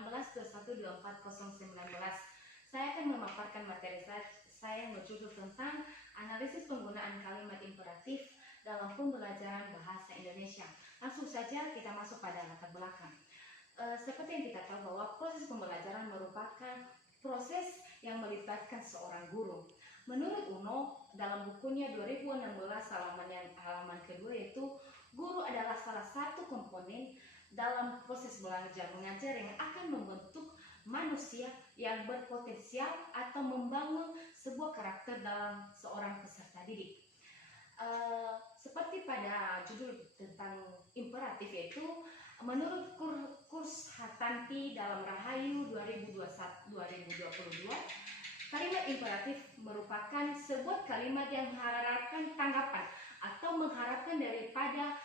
2019 Saya akan memaparkan materi saya yang berjudul tentang analisis penggunaan kalimat imperatif dalam pembelajaran bahasa Indonesia. Langsung saja kita masuk pada latar belakang. Seperti yang kita tahu bahwa proses pembelajaran merupakan proses yang melibatkan seorang guru. Menurut UNO, dalam bukunya 2016 halaman kedua, yaitu guru adalah salah satu komponen dalam proses belajar mengajar yang akan membentuk manusia yang berpotensial atau membangun sebuah karakter dalam seorang peserta didik. Seperti pada judul tentang imperatif, yaitu menurut kurs Hartanti dalam Rahayu 2021-2022, kalimat imperatif merupakan sebuah kalimat yang mengharapkan tanggapan atau mengharapkan daripada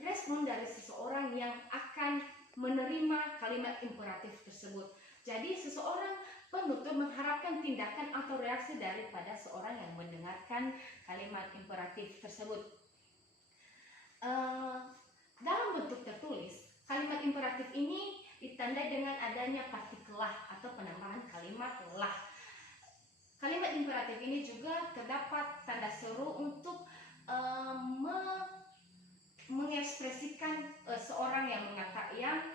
respon dari seseorang yang akan menerima kalimat imperatif tersebut. Jadi seseorang penutur mengharapkan tindakan atau reaksi daripada seorang yang mendengarkan kalimat imperatif tersebut. Dalam bentuk tertulis, kalimat imperatif ini ditandai dengan adanya partikel lah atau penambahan kalimat lah. Kalimat imperatif ini juga terdapat tanda seru untuk mengekspresikan seorang yang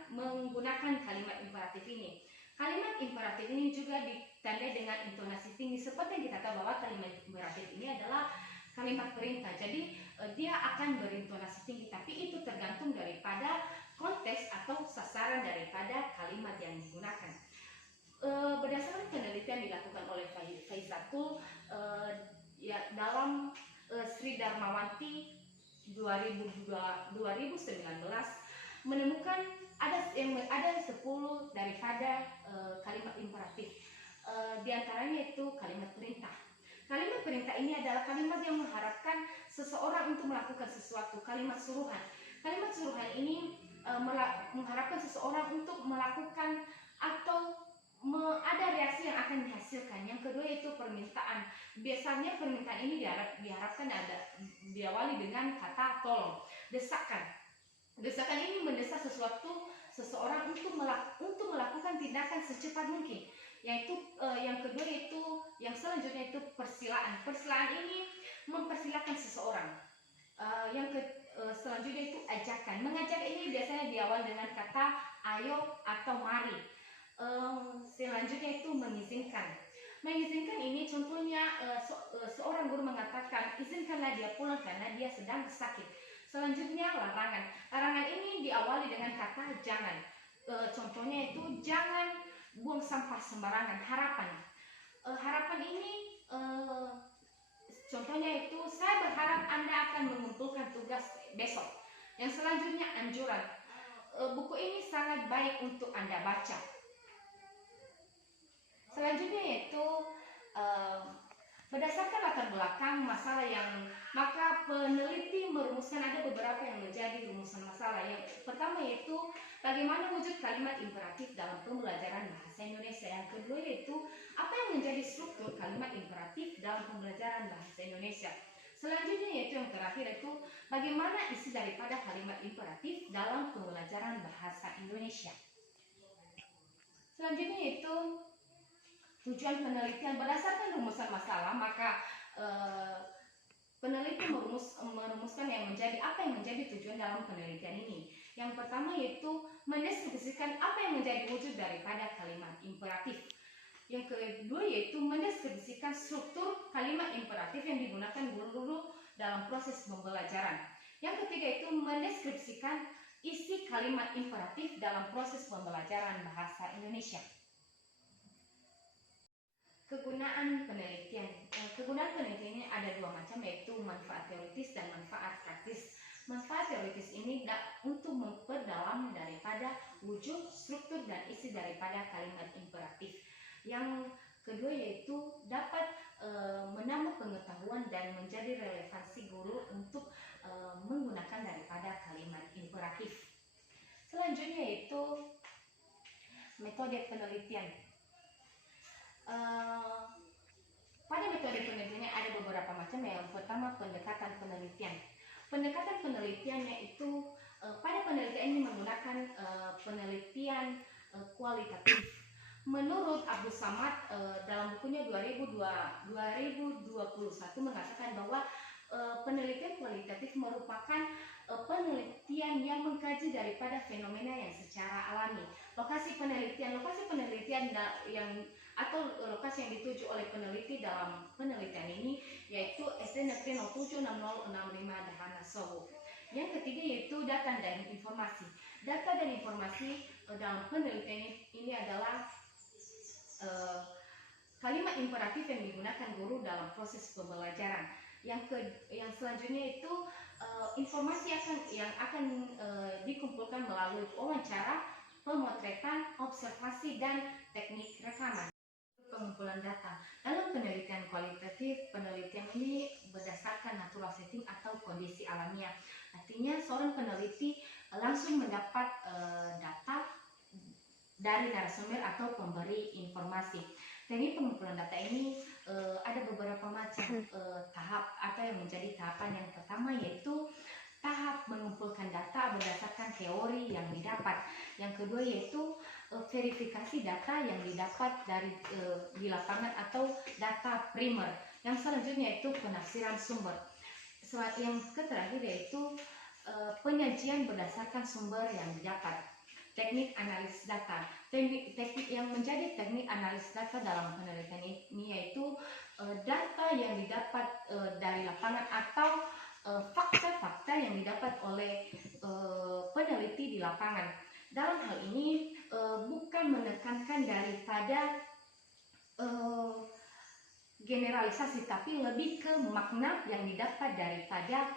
menggunakan kalimat imperatif ini. Kalimat imperatif ini juga ditandai dengan intonasi tinggi. Seperti yang kita tahu bahwa kalimat imperatif ini adalah kalimat perintah, jadi dia akan berintonasi tinggi, tapi itu tergantung daripada konteks atau sasaran daripada kalimat yang digunakan. Berdasarkan penelitian dilakukan oleh Faizatul dalam Sri Darmawanti 2019 menemukan ada 10 daripada kalimat imperatif. Di antaranya itu kalimat perintah. Kalimat perintah ini adalah kalimat yang mengharapkan seseorang untuk melakukan sesuatu. Kalimat suruhan. Kalimat suruhan ini mengharapkan seseorang untuk melakukan atau ada reaksi yang akan dihasilkan. Yang kedua itu permintaan. Biasanya permintaan ini diharapkan diawali dengan kata tolong. Desakan. Desakan ini mendesak seseorang untuk melakukan tindakan secepat mungkin. Yaitu yang kedua itu, yang selanjutnya itu persilaan. Persilaan ini mempersilakan seseorang. Selanjutnya itu ajakan. Mengajak ini biasanya diawali dengan kata ayo atau mari. Selanjutnya itu mengizinkan. Mengizinkan ini contohnya seorang guru mengatakan izinkanlah dia pulang karena dia sedang sakit. Selanjutnya larangan. Larangan ini diawali dengan kata jangan. Contohnya itu jangan buang sampah sembarangan. Harapan. Harapan ini contohnya itu saya berharap Anda akan mengumpulkan tugas besok. Yang selanjutnya anjuran. Buku ini sangat baik untuk Anda baca. Selanjutnya yaitu berdasarkan latar belakang masalah maka peneliti merumuskan ada beberapa yang menjadi rumusan masalah. Yang pertama yaitu bagaimana wujud kalimat imperatif dalam pembelajaran bahasa Indonesia. Yang kedua yaitu apa yang menjadi struktur kalimat imperatif dalam pembelajaran bahasa Indonesia. Selanjutnya yaitu yang terakhir yaitu bagaimana isi daripada kalimat imperatif dalam pembelajaran bahasa Indonesia. Selanjutnya yaitu tujuan penelitian. Berdasarkan rumusan masalah, maka peneliti merumuskan apa yang menjadi tujuan dalam penelitian ini. Yang pertama yaitu mendeskripsikan apa yang menjadi wujud daripada kalimat imperatif. Yang kedua yaitu mendeskripsikan struktur kalimat imperatif yang digunakan guru-guru dalam proses pembelajaran. Yang ketiga itu mendeskripsikan isi kalimat imperatif dalam proses pembelajaran bahasa Indonesia. Kegunaan penelitian. Kegunaan penelitian ini ada dua macam, yaitu manfaat teoritis dan manfaat praktis. Manfaat teoritis ini untuk memperdalam daripada wujud, struktur, dan isi daripada kalimat imperatif. Yang kedua yaitu dapat menambah pengetahuan dan menjadi relevansi guru untuk menggunakan daripada kalimat imperatif. Selanjutnya yaitu metode penelitian. Pada metode penelitian ada beberapa macam. Yang pertama pendekatan penelitian. Pendekatan penelitian yaitu pada penelitian ini menggunakan penelitian kualitatif. Menurut Abdul Samad dalam bukunya 2021 mengatakan bahwa penelitian kualitatif merupakan penelitian yang mengkaji daripada fenomena yang secara alami. Lokasi penelitian yang atau lokasi yang dituju oleh peneliti dalam penelitian ini yaitu SD Negeri 076065 Dahana Sobo. Yang ketiga yaitu data dan informasi. Data dan informasi dalam penelitian ini adalah kalimat imperatif yang digunakan guru dalam proses pembelajaran. Yang selanjutnya itu informasi yang akan dikumpulkan melalui wawancara, pemotretan, observasi, dan teknik rekaman. Pengumpulan data dalam penelitian kualitatif, penelitian ini berdasarkan natural setting atau kondisi alamiah. Artinya seorang peneliti langsung mendapat data dari narasumber atau pemberi informasi. Teknik pengumpulan data ini ada beberapa macam tahap atau yang menjadi tahapan. Yang pertama yaitu tahap mengumpulkan data berdasarkan teori yang didapat. Yang kedua yaitu verifikasi data yang didapat dari di lapangan atau data primer. Yang selanjutnya yaitu penafsiran sumber. Yang terakhir yaitu penyajian berdasarkan sumber yang didapat. Teknik analisis data. Teknik yang menjadi teknik analisis data dalam penelitian ini yaitu data yang didapat dari lapangan atau fakta-fakta yang didapat oleh peneliti di lapangan. Dalam hal ini bukan menekankan daripada generalisasi, tapi lebih ke makna yang didapat daripada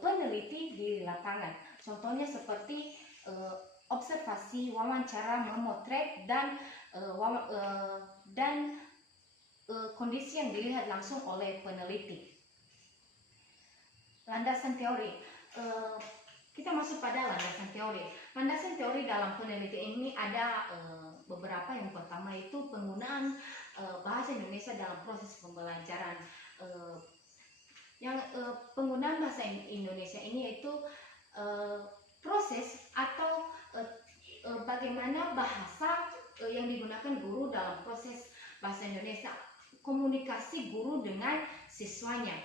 peneliti di lapangan. Contohnya seperti observasi, wawancara, memotret, dan kondisi yang dilihat langsung oleh peneliti. Landasan teori. Kita masuk pada landasan teori. Landasan teori dalam penelitian ini ada beberapa. Yang pertama itu penggunaan bahasa Indonesia dalam proses pembelajaran. Penggunaan bahasa Indonesia ini yaitu proses atau bagaimana bahasa yang digunakan guru dalam proses bahasa Indonesia, komunikasi guru dengan siswanya.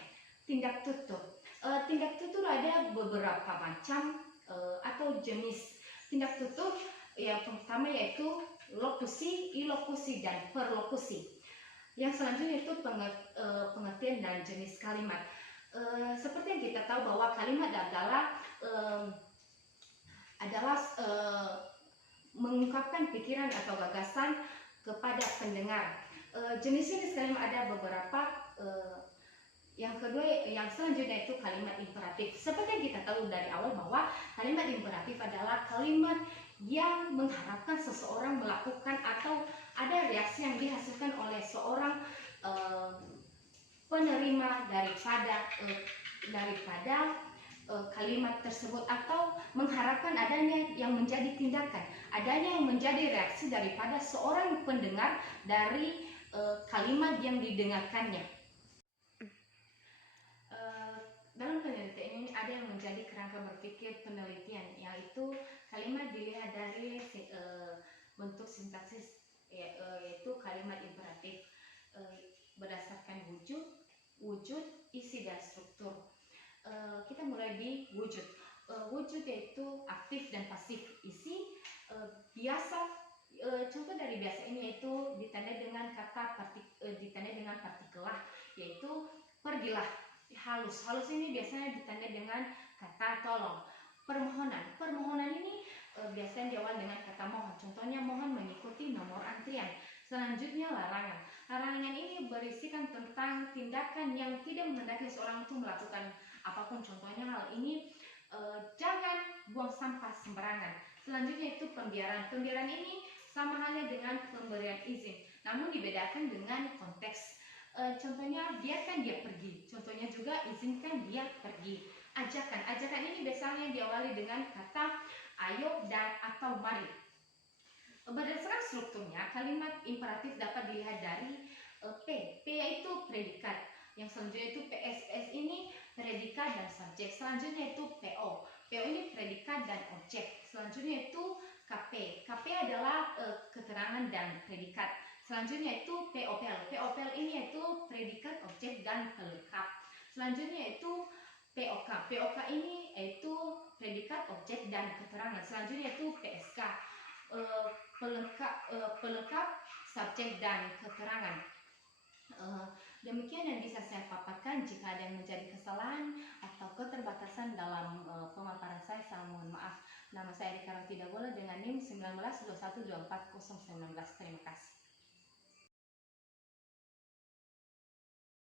Tindak tutur. Tindak tutur ada beberapa macam atau jenis tindak tutur. Yang pertama yaitu lokusi, ilokusi, dan perlokusi. Yang selanjutnya itu pengertian dan jenis kalimat. Seperti yang kita tahu bahwa kalimat adalah mengungkapkan pikiran atau gagasan kepada pendengar. Jenis-jenis kalimat ada beberapa. Yang kedua, yang selanjutnya itu kalimat imperatif. Seperti yang kita tahu dari awal bahwa kalimat imperatif adalah kalimat yang mengharapkan seseorang melakukan atau ada reaksi yang dihasilkan oleh seorang penerima daripada kalimat tersebut, atau mengharapkan adanya yang menjadi tindakan, adanya yang menjadi reaksi daripada seorang pendengar dari kalimat yang didengarkannya. Dalam penelitian ini ada yang menjadi kerangka berpikir penelitian, yaitu kalimat dilihat dari bentuk sintaksis, yaitu kalimat imperatif berdasarkan wujud, isi, dan struktur. Kita mulai di wujud. Wujud yaitu aktif dan pasif. Isi biasa. Contoh dari biasa ini yaitu ditandai dengan partikelah, yaitu pergilah. Halus ini biasanya ditandai dengan kata tolong. Permohonan ini biasanya diawali dengan kata mohon. Contohnya mohon mengikuti nomor antrian. Selanjutnya larangan. Larangan ini berisikan tentang tindakan yang tidak menghendaki seorang itu melakukan apapun. Contohnya hal ini jangan buang sampah sembarangan. Selanjutnya itu pembiaran. Pembiaran ini sama halnya dengan pemberian izin, namun dibedakan dengan konteks. Contohnya biarkan dia pergi. Contohnya juga izinkan dia pergi. Ajakan ini biasanya diawali dengan kata ayo dan atau mari. Berdasarkan strukturnya, kalimat imperatif dapat dilihat dari P yaitu predikat. Yang selanjutnya itu PS ini predikat dan subjek. Selanjutnya itu PO ini predikat dan objek. Selanjutnya itu KP adalah keterangan dan predikat. Selanjutnya itu POPL. POPL ini yaitu predikat, objek, dan pelengkap. Selanjutnya itu POK. POK ini yaitu predikat, objek, dan keterangan. Selanjutnya itu PSK. Pelengkap, subjek, dan keterangan. Demikian yang bisa saya paparkan. Jika ada yang menjadi kesalahan atau keterbatasan dalam pemaparan saya mohon maaf. Nama saya Rika Rafida Bola dengan NIM 19212419. Terima kasih.